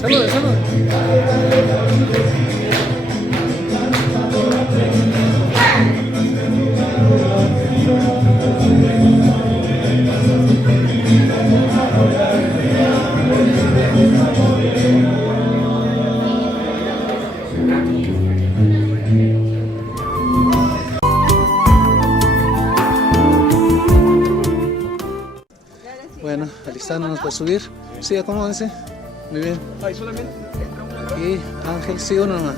Salud, salud. Bueno, alistándonos para subir. Sí, acomódense. Muy bien. Ahí solamente entra una. Y Ángel, sí, uno más.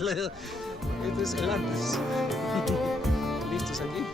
Este es el antes. ¿Listos aquí?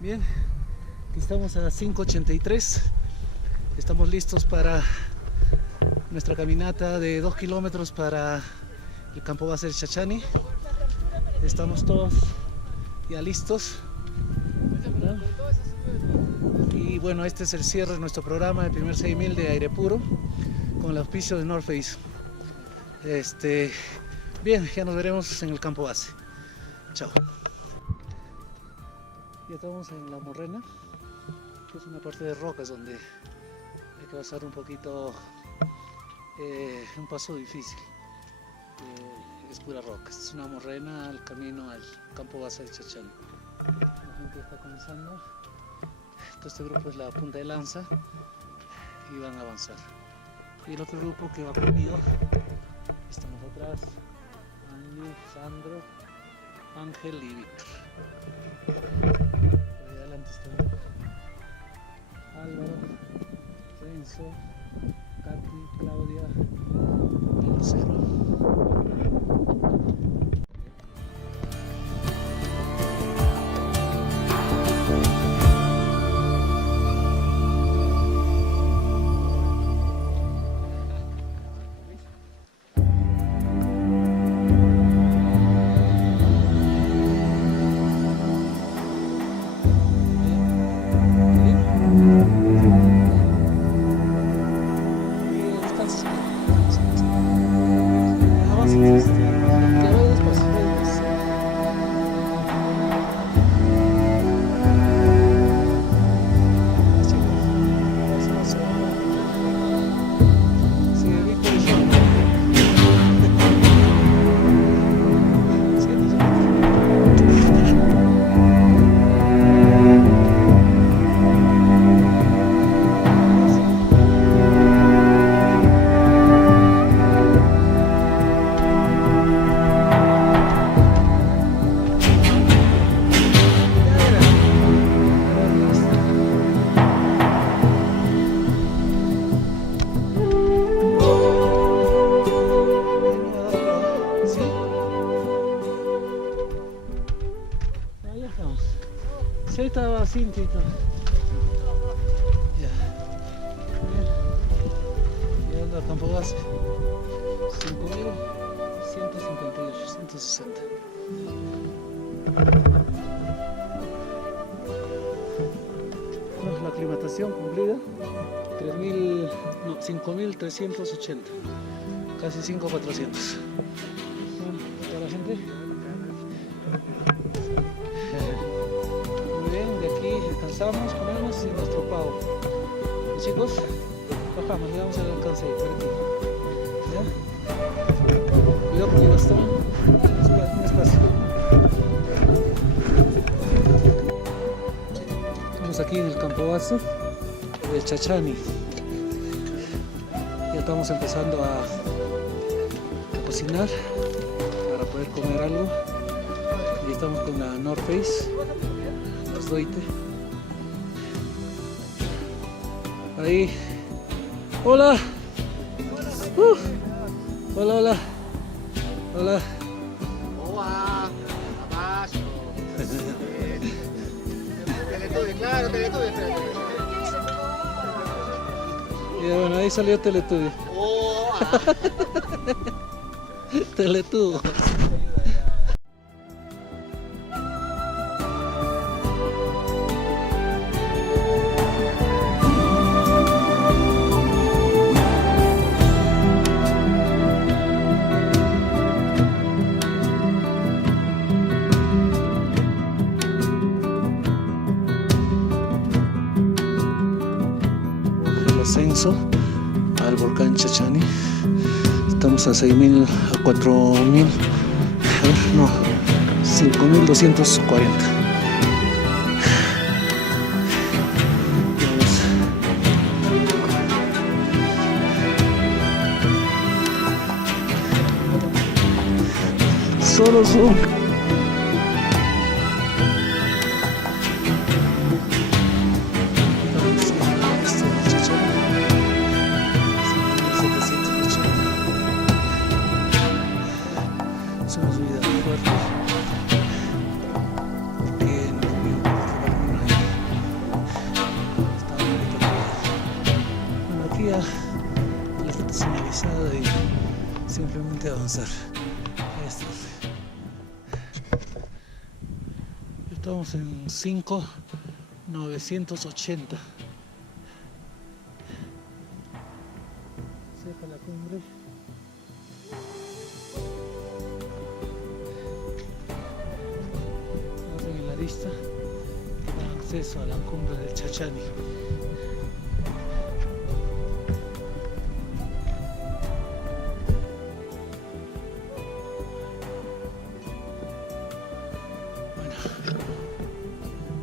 Bien, aquí estamos a 5:83. Estamos listos para nuestra caminata de 2 kilómetros para el campo base del Chachani. Estamos todos ya listos. Y bueno, este es el cierre de nuestro programa, el primer 6000 de aire puro, con el auspicio de North Face. Bien, ya nos veremos en el campo base. Chao. Ya estamos en La Morrena, que es una parte de rocas donde hay que pasar un poquito, un paso difícil. Es pura roca, es una morrena al camino al campo base de Chachani. La gente está comenzando. Todo este grupo es la punta de lanza y van a avanzar. Y el otro grupo que va conmigo, estamos atrás, Angie, Sandro, Ángel y Víctor. Por ahí adelante están Álvaro, Renzo, Katy, Claudia y Lucero. Sí, estaba Cintia y todo. Ya. Bien. Llegando al campo base. 5.158, 160. Bueno, la aclimatación cumplida. 5.380. Casi 5.400. Bueno, toda la gente. Muy bien, de aquí descansamos, comemos y nuestro pago. Y chicos, bajamos, llegamos al alcance ahí, por aquí. ¿Ya? Cuidado con mi bastón, un espacio. Estamos aquí en el campo base del Chachani. Ya estamos empezando a cocinar para poder comer algo. Y estamos con la North Face, los Doite. Ahí. Hola. Hola, hola. Hola. Hola, abajo. Teletubbies, claro, Teletubbies. Y bueno, ahí salió Teletubbies. Teletubbies. Ascenso al volcán Chachani. Estamos a 6.000, a 4.000, no, 5.240. Solo son hemos subido fuerte porque no tuvimos que bajarnos ahí. Estaba bonito todo. Bueno, aquí ya la ruta señalizada y simplemente avanzar. Esto. Estamos en 5.980. Cerca la cumbre. En la lista dan acceso a la cumbre del Chachani.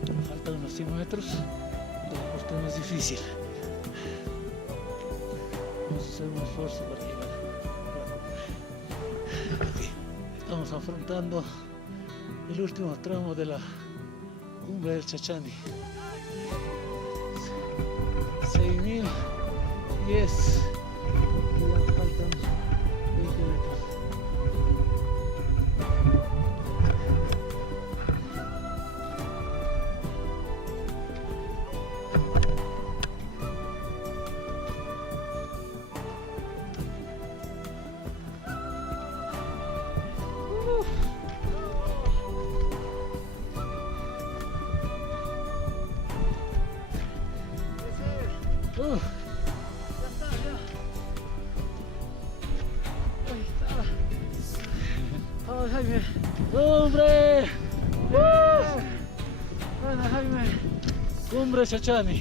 Bueno, faltan unos 100 metros, la parte más difícil. Vamos a hacer un esfuerzo para llegar. Aquí estamos afrontando el último tramo de la cumbre del Chachani. 6.010 y ya faltan 20 metros. Ya está, ya. Ahí está. Vamos, Jaime. ¡Cumbre! Bueno, Jaime. Cumbre Chachani.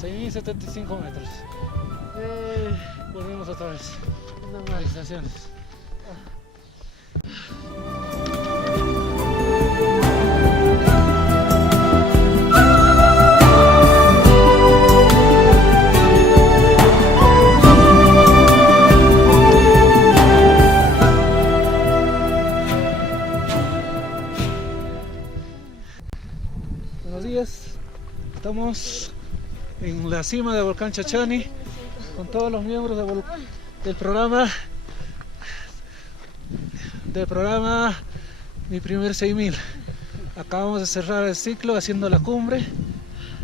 6.075 metros. Volvemos otra vez. Felicitaciones. Buenos días, estamos en la cima del volcán Chachani con todos los miembros del programa Mi Primer 6.000. Acabamos de cerrar el ciclo haciendo la cumbre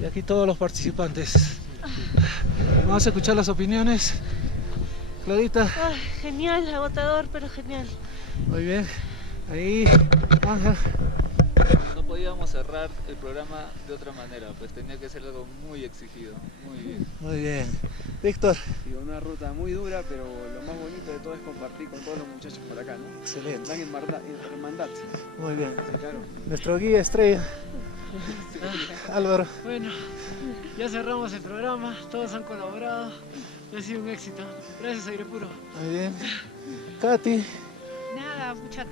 y aquí todos los participantes. Vamos a escuchar las opiniones. Clarita. Ay, genial, agotador, pero genial. Muy bien. Ahí, Ángel. No podíamos cerrar el programa de otra manera, pues tenía que ser algo muy exigido, muy bien. Muy bien. Víctor. Sí, una ruta muy dura, pero lo más bonito de todo es compartir con todos los muchachos por acá, ¿no? Excelente. Dan hermandad. Muy bien. Sí, claro. Nuestro guía estrella, Álvaro. Bueno, ya cerramos el programa, todos han colaborado y ha sido un éxito. Gracias, Aire Puro. Muy bien. Katy. Nada, mucha,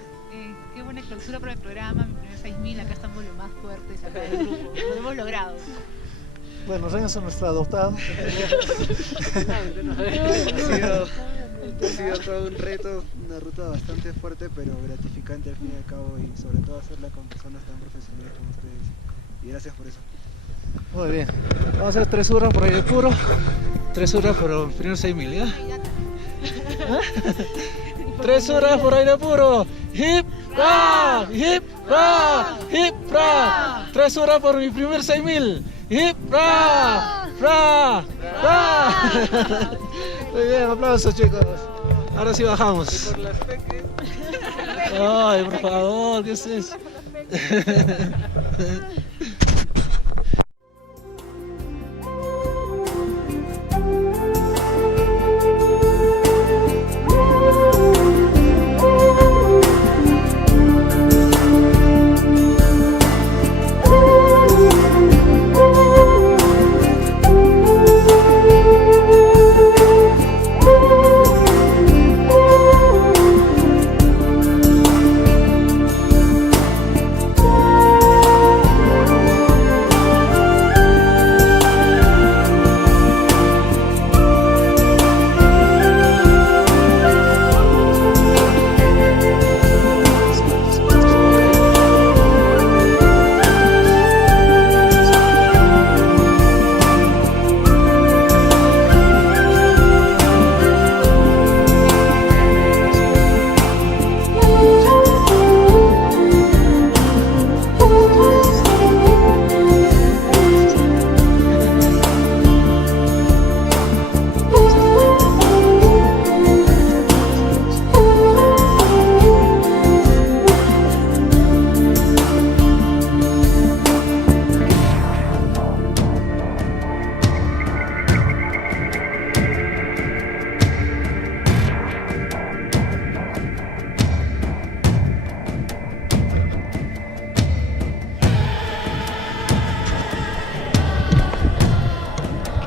qué buena clausura para el programa, mi primer 6000, acá estamos los más fuertes acá del grupo, lo hemos logrado. Bueno, Renzo, nuestro adoptado. Ha sido todo un reto, una ruta bastante fuerte, pero gratificante al fin y al cabo, y sobre todo hacerla con personas tan profesionales como ustedes. Y gracias por eso. Muy bien. Vamos a hacer 3 horas por aire puro. 3 horas por el primer 6000, ¿ya? 3 horas por aire puro. Hip ra, hip ra, hip ra. 3 horas por mi primer 6000. Hip ra, ra, ra. Muy bien, aplausos, chicos. Ahora sí bajamos. Ay, por favor, ¿qué es eso?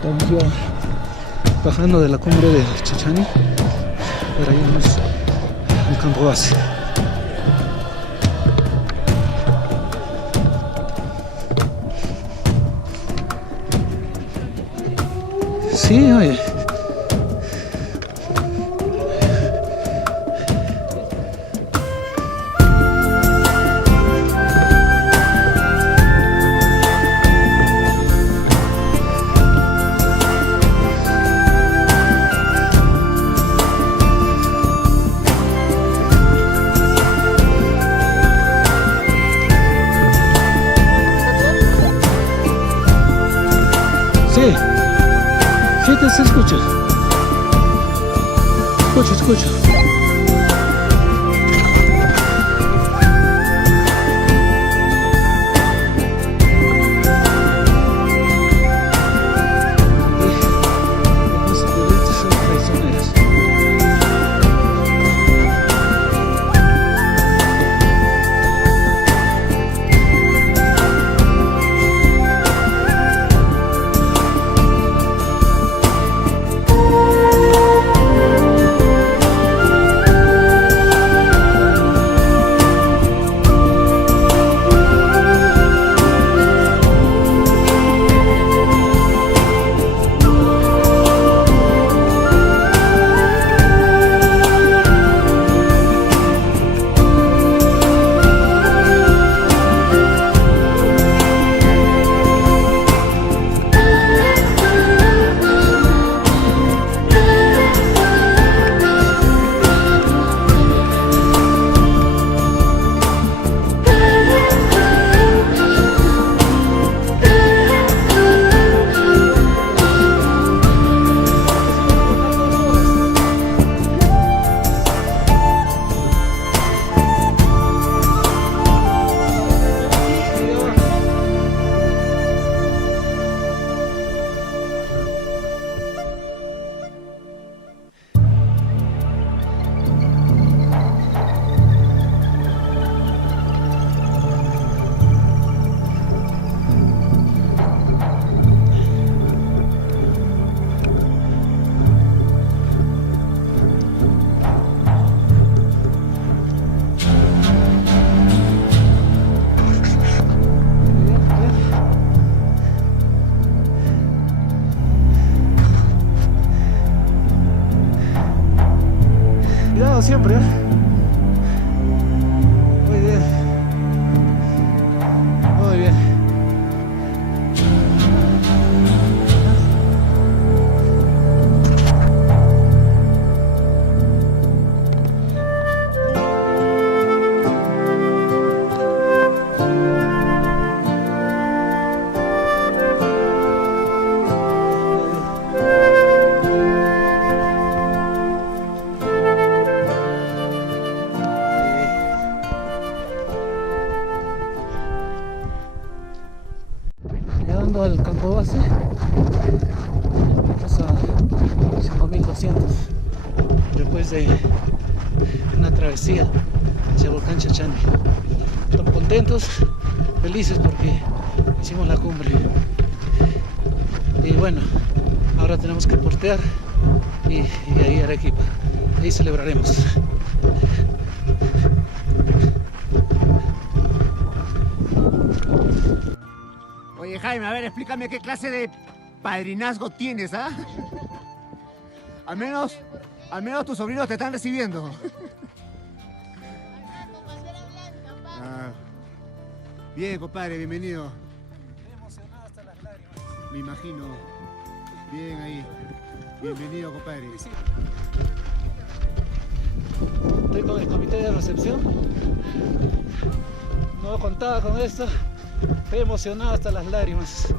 Estamos ya bajando de la cumbre de Chichani para irnos al campo base. Sí, oye. Sí, sí te se escucha. Escucha, escucha. Las violentas son traicioneras. siempre, ¿eh? Muy bien. Muy bien. Llegando al campo base, estamos a 5200 después de una travesía hacia el volcán Chachani. Estamos contentos, felices porque hicimos la cumbre. Y bueno, ahora tenemos que portear y ahí Arequipa. Ahí celebraremos. Oye, Jaime, a ver, explícame qué clase de padrinazgo tienes, ¿ah? Al menos tus sobrinos te están recibiendo. Ah. Bien, compadre, bienvenido. Me imagino. Bien ahí. Bienvenido, compadre. Estoy con el comité de recepción. No contaba con esto. Estoy emocionado hasta las lágrimas.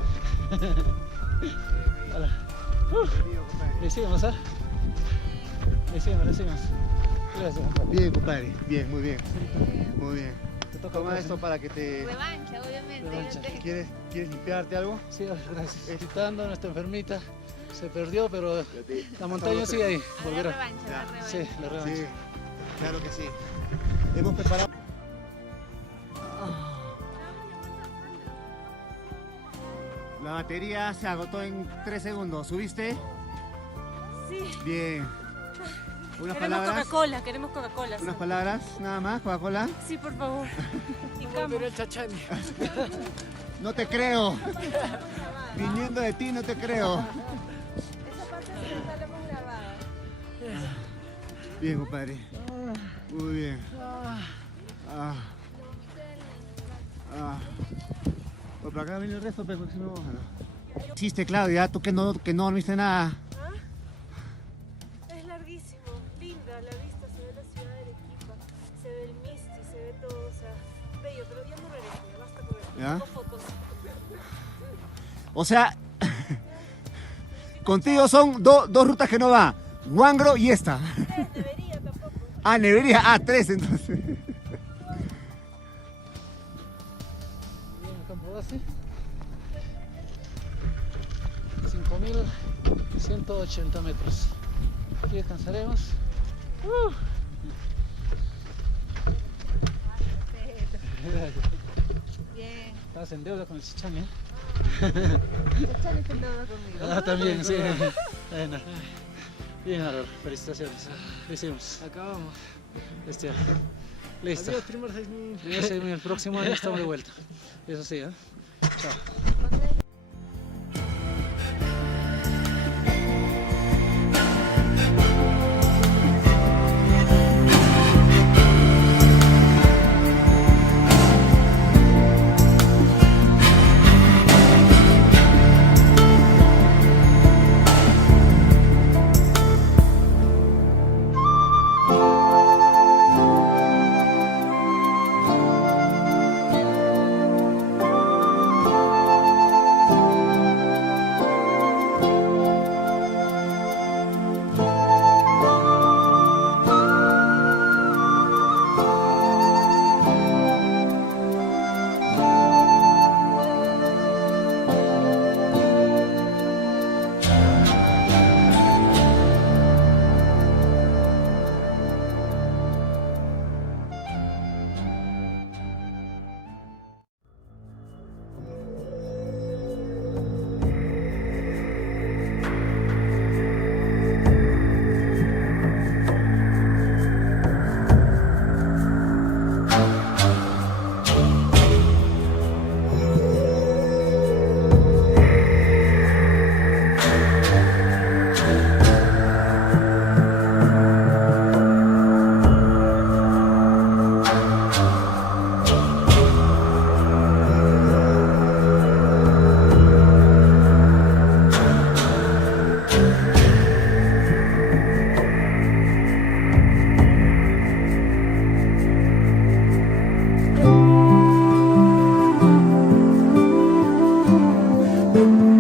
Le hicimos, ¿ah? Le hicimos. Gracias, compadre. Bien, compadre. Bien, muy bien. Muy bien. Te toca Toma más, esto ¿no? para que te... Revancha, obviamente. Revancha. ¿Quieres limpiarte algo? Sí, gracias. Visitando a nuestra enfermita. Se perdió, pero la montaña sigue ahí. La Volverá. revancha, la revancha. Sí, la revancha. Sí, claro que sí. Hemos preparado... La batería se agotó en 3 segundos. ¿Subiste? Sí. Bien. Unas Queremos palabras. Coca-Cola, queremos Coca-Cola. Unas palabras, nada más, Coca-Cola. Sí, por favor. Y Vamos a cama. ver el Chachani. No te creo. Viniendo de ti, no te creo. Esa parte sí la hemos grabado. Bien, compadre. Muy bien. Ah. Ah. Pues por acá viene el resto, pero si no, no. Hiciste, Claudia, tú que no dormiste nada. Es larguísimo, linda la vista, se ve la ciudad de Arequipa, se ve el Misti, se ve todo, o sea, bello, pero ya no regreso, basta con eso. ¿Ya? Tengo fotos. O sea, contigo son dos rutas que no va. Huangro y esta. Debería tampoco. Ah, Nevería. Ah, 3 entonces. Bien, el campo base. 5180 metros. Aquí descansaremos. Bien. Estás en deuda con el Chachani, ¿eh? Chachani está en deuda conmigo. Ah, también, sí. Bueno. Bien, Álvaro, felicitaciones. Lo hicimos. Acabamos. Este año. Listo. Adiós, primer 6000. El próximo año estamos de vuelta. Eso sí, ¿eh? Chao. Thank